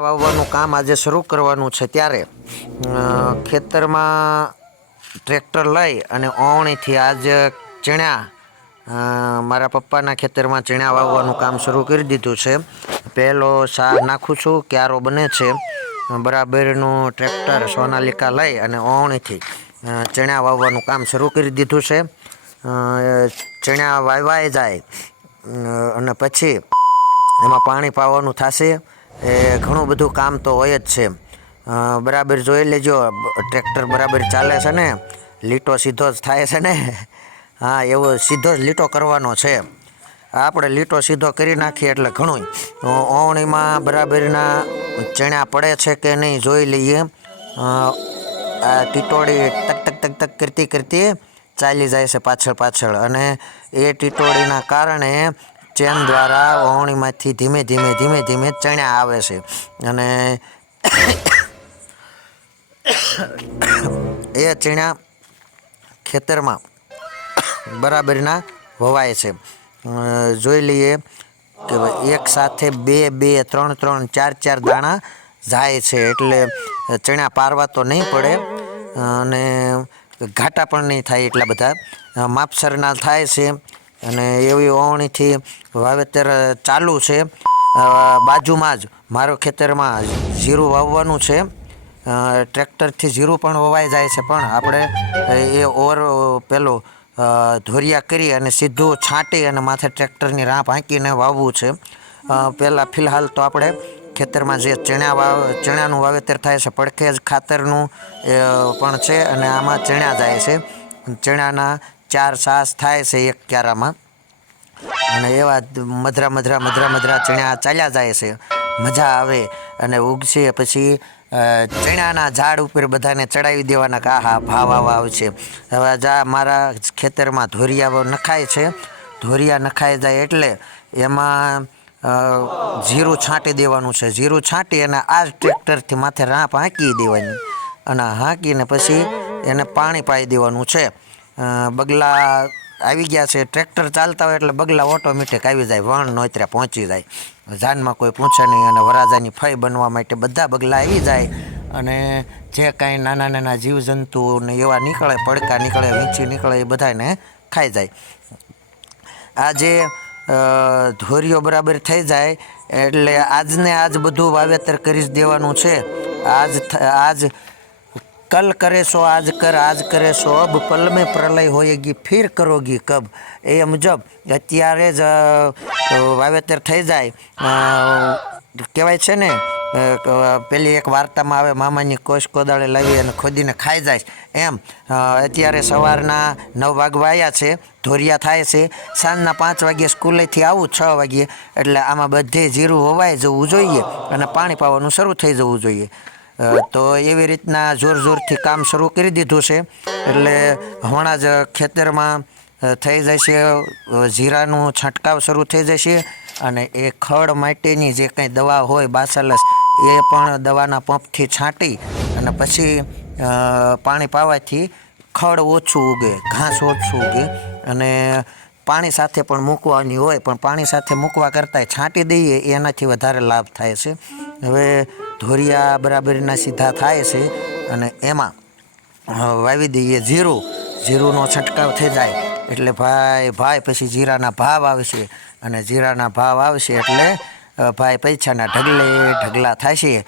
વાવવાનું કામ આજે શરૂ કરવાનું છે ત્યારે ખેતરમાં ટ્રેક્ટર લઈ અને ઓવણીથી આજ ચણા મારા પપ્પાના ખેતરમાં ચણા વાવવાનું કામ શરૂ કરી દીધું છે. પહેલો સાર નાખું છું, ક્યારો બને છે, બરાબરનું ટ્રેક્ટર સોનાલિકા લઈ અને ઓવણીથી ચણા વાવવાનું કામ શરૂ કરી દીધું છે. ચણા વાવાઈ જાય અને પછી એમાં પાણી પાવાનું થશે. એ ઘણું બધું કામ તો હોય જ છે. બરાબર જોઈ લેજો, ટ્રેક્ટર બરાબર ચાલે છે ને, લીટો સીધો જ થાય છે ને. હા, એવો સીધો જ લીટો કરવાનો છે. આપણે લીટો સીધો કરી નાખીએ એટલે ઘણું. ઓવણીમાં બરાબરના ચણા પડે છે કે નહીં જોઈ લઈએ. આ ટીટોળી તક તક તક તક કરતી કરતી ચાલી જાય છે પાછળ પાછળ, અને એ ટીટોળીના કારણે ચેન દ્વારા ઓવણીમાંથી ધીમે ધીમે ધીમે ધીમે ચણા આવે છે. અને એ ચણા ખેતરમાં બરાબરના વવાય છે. જોઈ લઈએ કે એક સાથે બે બે ત્રણ ત્રણ ચાર ચાર દાણા જાય છે, એટલે ચણા પારવા તો નહીં પડે અને ઘાટા પણ નહીં થાય એટલા બધા, માપસરના થાય છે. અને એવી ઓવણીથી વાવેતર ચાલુ છે. બાજુમાં જ મારો ખેતરમાં જીરું વાવવાનું છે. ટ્રેક્ટરથી જીરું પણ વવાઈ જાય છે, પણ આપણે એ પેલો ધોરિયા કરી અને સીધું છાંટી અને માથે ટ્રેક્ટરની રાહ હાંકીને વાવવું છે. પહેલાં ફિલહાલ તો આપણે ખેતરમાં જે ચણાનું વાવેતર થાય છે, પડખે જ ખાતરનું પણ છે અને આમાં ચણા જાય છે. ચણાના 4 સાસ થાય છે એક ક્યારામાં, અને એવા મધરા મધરા મધરા મધરા ચણા ચાલ્યા જાય છે. મજા આવે અને ઉગશે પછી ચણાના ઝાડ ઉપર બધાને ચડાવી દેવાના કે આહા ભાવ આવા આવશે. હવે મારા ખેતરમાં ધોરિયા નખાય છે. ધોરિયા નખાઈ જાય એટલે એમાં જીરું છાંટી દેવાનું છે. જીરું છાંટી અને આ જ ટ્રેક્ટરથી માથે રાંપ હાંકી દેવાની, અને હાંકીને પછી એને પાણી પાઈ દેવાનું છે. બગલા આવી ગયા છે. ટ્રેક્ટર ચાલતા હોય એટલે બગલા ઓટોમેટિક આવી જાય, વણ નોતરા પહોંચી જાય. જાનમાં કોઈ પૂછે નહીં, અને વરાજાની ફઈ બનવા માટે બધા બગલા આવી જાય. અને જે કાંઈ નાના નાના જીવજંતુઓ ને એવા નીકળે, પડકા નીકળે, વીંછી નીકળે, એ બધાને ખાઈ જાય. આ જે ધોરીઓ બરાબર થઈ જાય એટલે આજને આજ બધું વાવેતર કરી જ દેવાનું છે. આજ કલ કરે સો આજ કરે સો અબ, પલ મેં પ્રલય હોયેગી ફિર કરોગી કબ. એ મુજબ અત્યારે જ વાવેતર થઈ જાય. કહેવાય છે ને, પેલી એક વાર્તામાં આવે, મામાની કોશ કોદાળે લાવી અને ખોદીને ખાઈ જાય. એમ અત્યારે સવારના 9 વાગવા આવ્યા છે, ધોરિયા થાય છે. સાંજના 5 વાગ્યે સ્કૂલેથી આવું 6 વાગ્યે, એટલે આમાં બધે જીરું વવાઈ જવું જોઈએ અને પાણી પાવાનું શરૂ થઈ જવું જોઈએ. તો એવી રીતના જોર જોરથી કામ શરૂ કરી દીધું છે. એટલે હમણાં જ ખેતરમાં થઈ જશે, જીરાનું છંટકાવ શરૂ થઈ જશે. અને એ ખડ માટેની જે કંઈ દવા હોય, બાસલસ, એ પણ દવાના પંપથી છાંટી અને પછી પાણી પાવાથી ખડ ઓછું ઉગે, ઘાસ ઓછું ઉગે. અને પાણી સાથે પણ મૂકવાની હોય, પણ પાણી સાથે મૂકવા કરતાં છાંટી દઈએ એનાથી વધારે લાભ થાય છે. હવે ધોરિયા બરાબરના સીધા થાય છે અને એમાં વાવી દઈએ જીરુંનો છંટકાવ થઈ જાય એટલે ભાઈ પછી જીરાના ભાવ આવશે. અને જીરાના ભાવ આવશે એટલે ભાઈ પૈસાના ઢગલા થાય છે.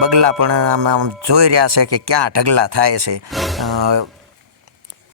બગલા પણ આમ જોઈ રહ્યા છે કે ક્યાં ઢગલા થાય છે.